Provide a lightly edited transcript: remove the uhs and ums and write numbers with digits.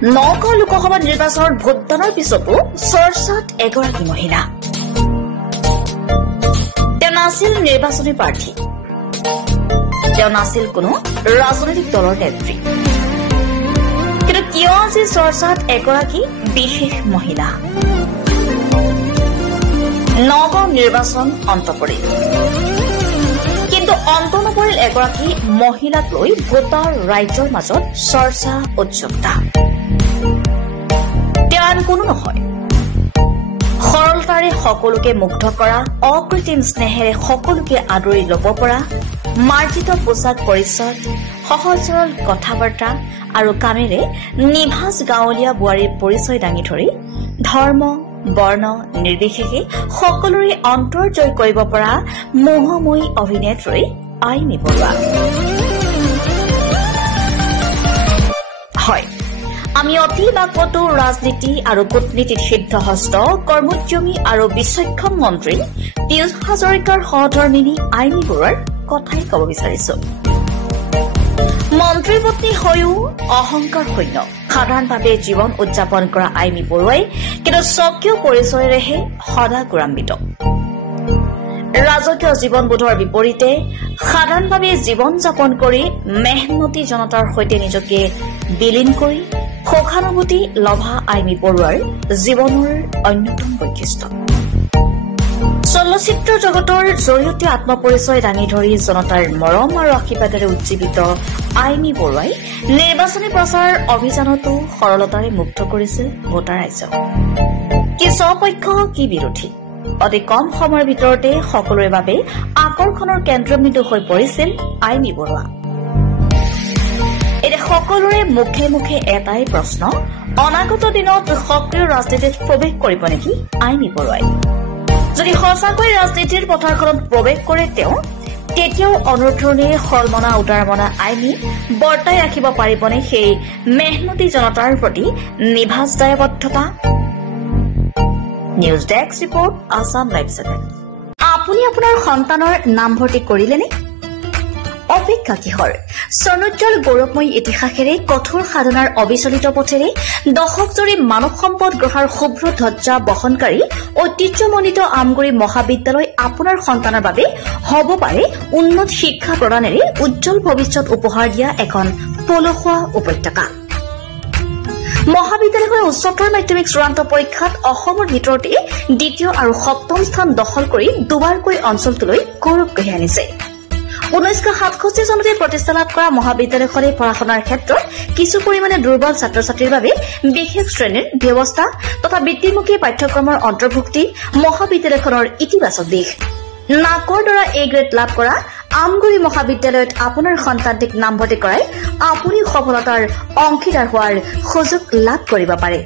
নগাঁও লোকসভা নিৰ্বাচনত ভোটদানৰ পিছতো চৰ্চাত এগৰাকী মহিলা। তেওঁ নাছিল নিৰ্বাচনী প্ৰাৰ্থী, তেওঁ নাছিল কোনো ৰাজনৈতিক দলৰ নেত্ৰী, কিন্তু কিয় আজি চৰ্চাত এগৰাকী বিশেষ মহিলা? নগাঁও নিৰ্বাচন অন্ত পৰিল, কিন্তু অন্ত নপৰিল এগৰাকী মহিলাক লৈ ভোটাৰ ৰাইজৰ মাজত চৰ্চা উৎসুকতা। তেওঁ আন কোনো নহয়, সৰলতাৰে সকলোকে মুগ্ধ কৰা, অকৃত্ৰিম স্নেহেৰে সকলোকে আদৰি ল'ব পৰা, মাৰ্জিত পোছাক পৰিচ্ছদ, সহজ সৰল কথা বাৰ্তা আৰু কামেৰে নিভাজ গাঁৱলীয়া বোৱাৰীৰ পৰিচয় দাঙি ধৰি ধৰ্ম বৰ্ণ নিৰ্বিশেষে সকলোৰে অন্তৰ জয় কৰিব পৰা মোহময়ী অভিনেত্ৰী আইমী বৰুৱা। হয়, আমি অতি বাকপটু ৰাজনীতি আৰু কূটনীতিত সিদ্ধহস্ত কৰ্মোদ্যমী আৰু বিচক্ষণ মন্ত্ৰী পীয়ুষ হাজৰিকাৰ সহধৰ্মিনী আইমী বৰুৱাৰ কথাই ক'ব বিচাৰিছো। মন্ত্ৰীৰ পত্নী হৈও অহংকাৰ শূন্য সাধাৰণভাৱে জীৱন উদযাপন কৰা আইমী বৰুৱাই কিন্তু স্বকীয় পৰিচয়েৰেহে সদা গৌৰৱান্বিত। ৰাজকীয় জীৱনবোধৰ বিপৰীতে সাধাৰণভাৱে জীৱন যাপন কৰি মেহনতি জনতাৰ সৈতে নিজকে বিলীন কৰি সুখানুভূতি লভা আইমী বৰুৱাৰ জীৱনৰ অন্যতম বৈশিষ্ট্য। চলচ্চিত্ৰ জগতৰ জৰিয়তে আত্মপৰিচয় দাঙি ধৰি জনতাৰ মৰম আৰু আশীৰ্বাদেৰে উজ্জীৱিত আইমী বৰুৱাই নিৰ্বাচনী প্ৰচাৰ অভিযানতো সৰলতাৰে মুগ্ধ কৰিছিল ভোটাৰ ৰাইজক। কি স্বপক্ষ কি বিৰোধী, অতি কম সময়ৰ ভিতৰতে সকলোৰে বাবে আকৰ্ষণৰ কেন্দ্ৰবিন্দু হৈ পৰিছিল আইমী বৰুৱা। এতিয়া সকলোৰে মুখে মুখে এটাই প্ৰশ্ন, অনাগত দিনত সক্ৰিয় ৰাজনীতিত প্ৰৱেশ কৰিব নেকি আইমী বৰুৱাই? যদি সঁচাকৈ ৰাজনীতিৰ পথাৰখনত প্ৰৱেশ কৰে তেওঁ, তেতিয়াও অনুধৰণীৰ সলমনা উদাৰমনা আইমী বৰ্তাই ৰাখিব পাৰিবনে সেই মেহনতি জনতাৰ প্ৰতি নিভাজ দায়বদ্ধতা? News desk report, Assam live 7। আপুনি আপোনাৰ সন্তানৰ নামভৰ্তি কৰিলেনে? অপেক্ষা কিহৰ? স্বৰ্ণোজ্জ্বল গৌৰৱময়ী ইতিহাসেৰে কঠোৰ সাধনাৰ অবিচলিত পথেৰে দশকজুৰি মানৱ সম্পদ গঢ়াৰ শুভ্ৰ ধ্বজা বহনকাৰী ঐতিহ্যমণ্ডিত আমগুৰি মহাবিদ্যালয় আপোনাৰ সন্তানৰ বাবে হ'ব পাৰে উন্নত শিক্ষা প্ৰদানেৰে উজ্জ্বল ভৱিষ্যত উপহাৰ দিয়া এখন পলসুৱা উপত্যকা। মহাবিদ্যালয়খনে উচ্চতৰ মাধ্যমিক চূড়ান্ত পৰীক্ষাত অসমৰ ভিতৰতে দ্বিতীয় আৰু সপ্তম স্থান দখল কৰি দুবাৰকৈ অঞ্চলটোলৈ গৌৰৱ কঢ়িয়াই আনিছে। 1967 চনতে প্ৰতিষ্ঠা লাভ কৰা মহাবিদ্যালয়খনে পঢ়া শুনাৰ ক্ষেত্ৰত কিছু পৰিমাণে দুৰ্বল ছাত্ৰ ছাত্ৰীৰ বাবে বিশেষ শ্ৰেণীৰ ব্যৱস্থা তথা বৃত্তিমুখী পাঠ্যক্ৰমৰ অন্তৰ্ভুক্তি মহাবিদ্যালয়খনৰ ইতিবাচক দিশ। নাকৰ দ্বাৰা এ গ্ৰেড লাভ কৰা আমগুৰি মহাবিদ্যালয়ত আপোনাৰ সন্তানটিক নামভৰ্তি কৰাই আপুনি সফলতাৰ অংশীদাৰ হোৱাৰ সুযোগ লাভ কৰিব পাৰে।